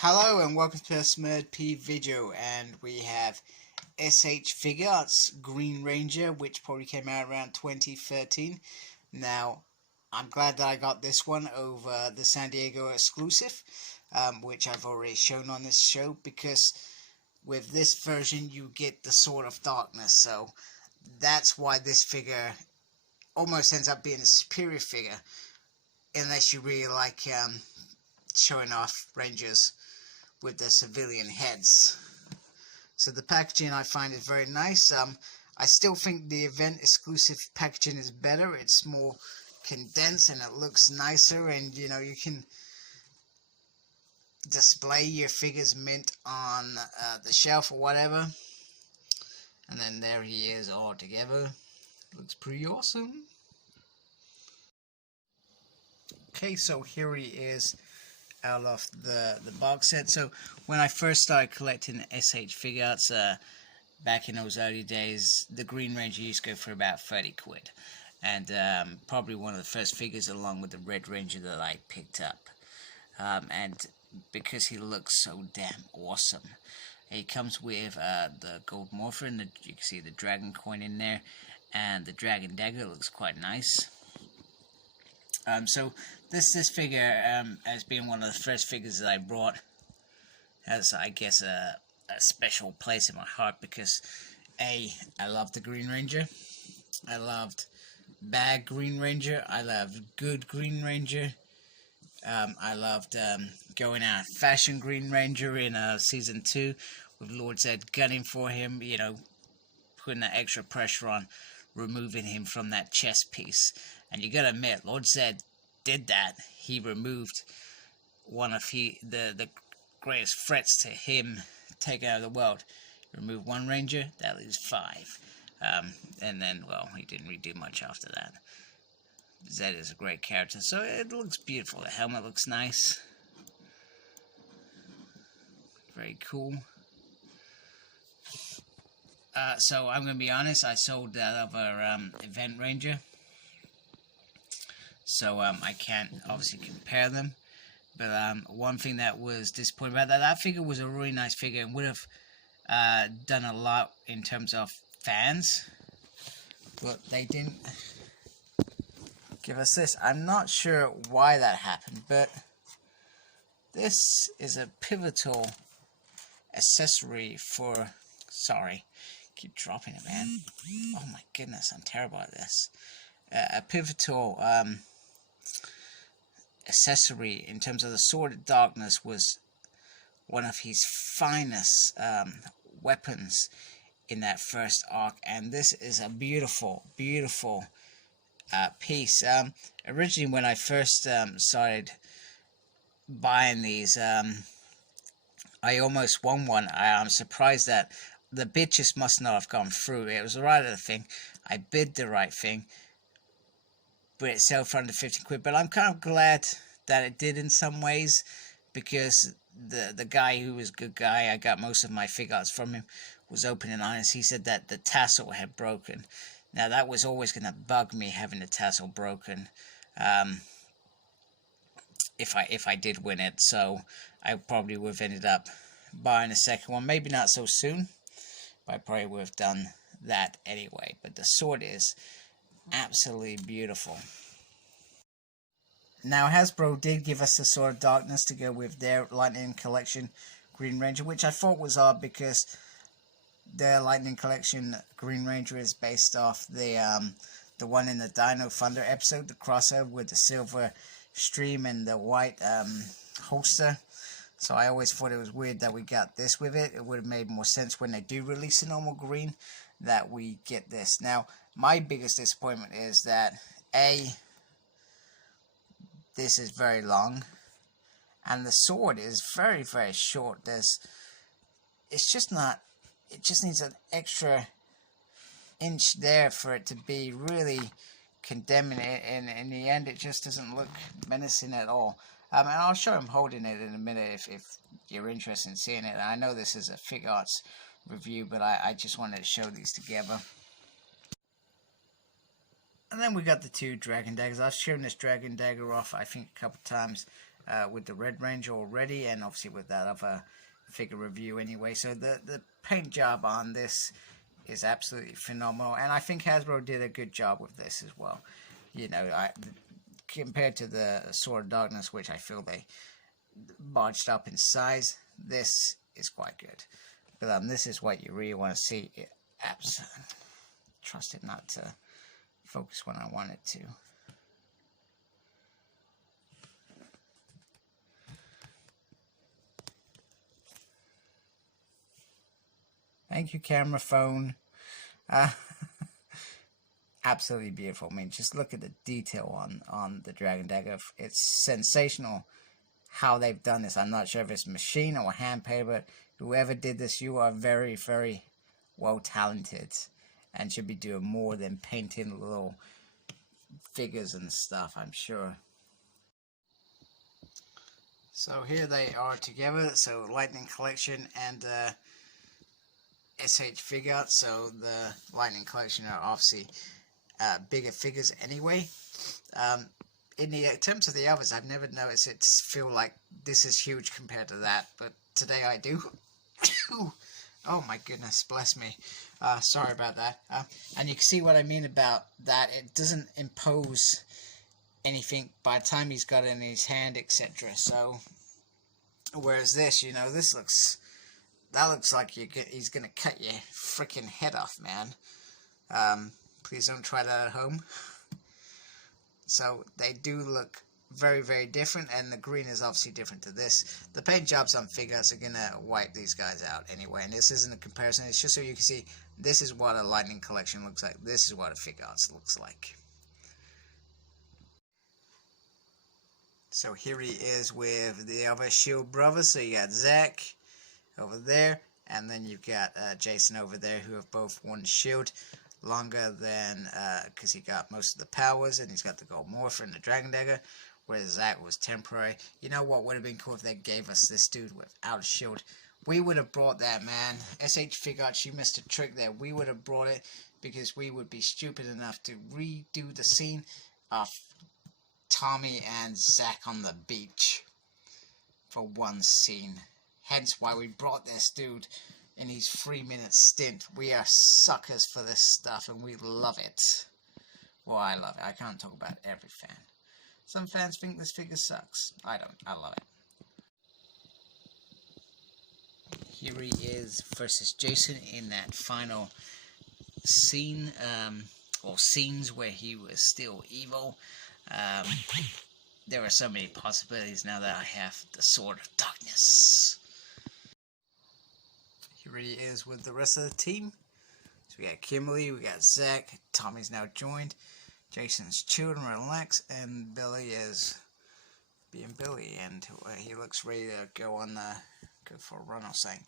Hello and welcome to a Smurd P video, and we have H Figuarts Green Ranger, which probably came out around 2013. Now, I'm glad that I got this one over the San Diego exclusive, which I've already shown on this show, because with this version you get the Sword of Darkness, so that's why this figure almost ends up being a superior figure, unless you really like showing off Rangers with their civilian heads. So the packaging I find is very nice. I still think the event exclusive packaging is better. It's more condensed and it looks nicer, and you know, you can display your figures mint on the shelf or whatever. And then there he is all together. Looks pretty awesome. Okay, so here he is out of the box set. So when I first started collecting SH Figuarts back in those early days, the Green Ranger used to go for about 30 quid, and probably one of the first figures along with the Red Ranger that I picked up, and because he looks so damn awesome. He comes with the gold morphin, you can see the dragon coin in there, and the dragon dagger looks quite nice. So this figure, as being one of the first figures that I brought, has, I guess, a special place in my heart, because I loved the Green Ranger, I loved bad Green Ranger, I loved good Green Ranger, I loved going out fashion Green Ranger in season 2 with Lord Zed gunning for him, you know, putting that extra pressure on removing him from that chest piece. And you gotta admit, Lord Zed did that. He removed one of the greatest threats to him taken out of the world. Remove one Ranger, that leaves 5. And then, well, he didn't really do much after that. Zed is a great character, so it looks beautiful. The helmet looks nice. Very cool. So I'm going to be honest, I sold that other Event Ranger, so I can't obviously compare them. But one thing that was disappointing about that figure was a really nice figure and would have done a lot in terms of fans, but they didn't give us this. I'm not sure why that happened, but this is a pivotal accessory for... Sorry, keep dropping it, man. Oh my goodness, I'm terrible at this. A pivotal accessory in terms of the Sword of Darkness was one of his finest weapons in that first arc, and this is a beautiful, beautiful piece. Originally, when I first started buying these, I almost won one. I'm surprised that the bid just must not have gone through. It was the right other thing. I bid the right thing, but it sold for under 50 quid. But I'm kind of glad that it did in some ways, because the guy who was a good guy, I got most of my Figuarts from him, was open and honest. He said that the tassel had broken. Now that was always going to bug me, having the tassel broken, if I did win it. So I probably would have ended up buying a second one. Maybe not so soon, but I probably would have done that anyway. But the sword is absolutely beautiful. Now, Hasbro did give us the Sword of Darkness to go with their Lightning Collection Green Ranger, which I thought was odd, because their Lightning Collection Green Ranger is based off the one in the Dino Thunder episode, the crossover with the silver stream and the white holster. So I always thought it was weird that we got this with it. It would have made more sense when they do release a normal green that we get this. Now, my biggest disappointment is that this is very long, and the sword is very, very short. It's just not, it just needs an extra inch there for it to be really condemning it, and in the end it just doesn't look menacing at all. And I'll show him holding it in a minute if you're interested in seeing it. I know this is a Figuarts review, but I just wanted to show these together. And then we got the two dragon daggers. I've shown this dragon dagger off, I think, a couple times with the Red Ranger already, and obviously with that other figure review anyway. So the paint job on this is absolutely phenomenal, and I think Hasbro did a good job with this as well. You know, compared to the Sword of Darkness, which I feel they bodged up in size, this is quite good. But this is what you really want to see. Trust it not to focus when I want it to. Thank you, camera phone. Absolutely beautiful. I mean, just look at the detail on the Dragon Dagger. It's sensational how they've done this. I'm not sure if it's machine or hand painted, but whoever did this, you are very, very well talented and should be doing more than painting little figures and stuff, I'm sure. So here they are together. So Lightning Collection and SH Figuarts. So the Lightning Collection are obviously bigger figures anyway. In the terms of the others, I've never noticed it feel like this is huge compared to that, but today I do. Oh my goodness, bless me. Sorry about that. And you can see what I mean about that. It doesn't impose anything by the time he's got it in his hand, etc. So, whereas this, you know, that looks like he's gonna cut your freaking head off, man. Please don't try that at home. So they do look very, very different, and the green is obviously different to this. The paint jobs on Figuarts are gonna wipe these guys out anyway, and this isn't a comparison. It's just so you can see this is what a Lightning Collection looks like. This is what a Figuarts looks like. So here he is with the other Shield brothers. So you got Zach over there, and then you've got Jason over there, who have both won Shield longer than, because he got most of the powers, and he's got the gold morphin and the Dragon Dagger, whereas Zach was temporary. You know what would have been cool if they gave us this dude without a shield? We would have brought that, man. SH Figuarts, you missed a trick there. We would have brought it because we would be stupid enough to redo the scene of Tommy and Zach on the beach for one scene. Hence why we brought this dude in his 3-minute stint. We are suckers for this stuff, and we love it. Well, I love it. I can't talk about every fan. Some fans think this figure sucks. I don't. I love it. Here he is versus Jason in that final scene, or scenes where he was still evil. There are so many possibilities now that I have the Sword of Darkness. Here he is with the rest of the team. So we got Kimberly, we got Zach, Tommy's now joined, Jason's children relax, and Billy is being Billy, and he looks ready to go for a run or something.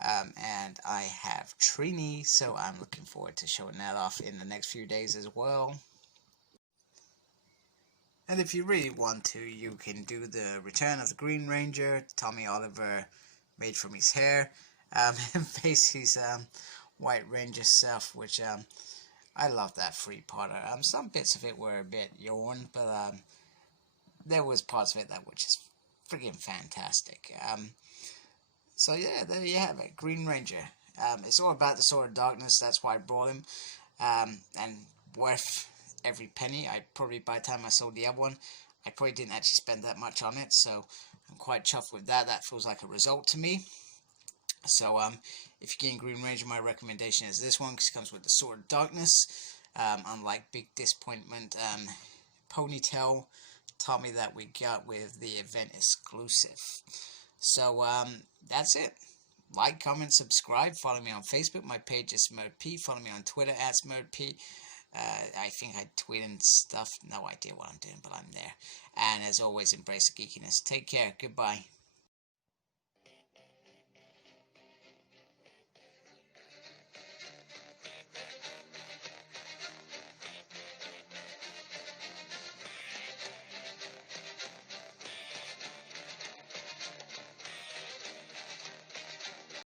And I have Trini, so I'm looking forward to showing that off in the next few days as well. And if you really want to, you can do the Return of the Green Ranger, Tommy Oliver made from his hair, and face his White Ranger stuff, which I love that three-parter. Some bits of it were a bit yawn, but there was parts of it that were just friggin' fantastic. So yeah, there you have it, Green Ranger. It's all about the Sword of Darkness, that's why I brought him, and worth every penny. By the time I sold the other one, I probably didn't actually spend that much on it, so I'm quite chuffed with that. That feels like a result to me. So if you're getting Green Ranger, my recommendation is this one, because it comes with the Sword of Darkness, unlike Big Disappointment Ponytail Tommy that we got with the event exclusive. So that's it. Like, comment, subscribe, follow me on Facebook, my page is SmurtP, follow me on Twitter at SmurtP. I think I tweet and stuff, no idea what I'm doing, but I'm there. And as always, embrace the geekiness. Take care, goodbye.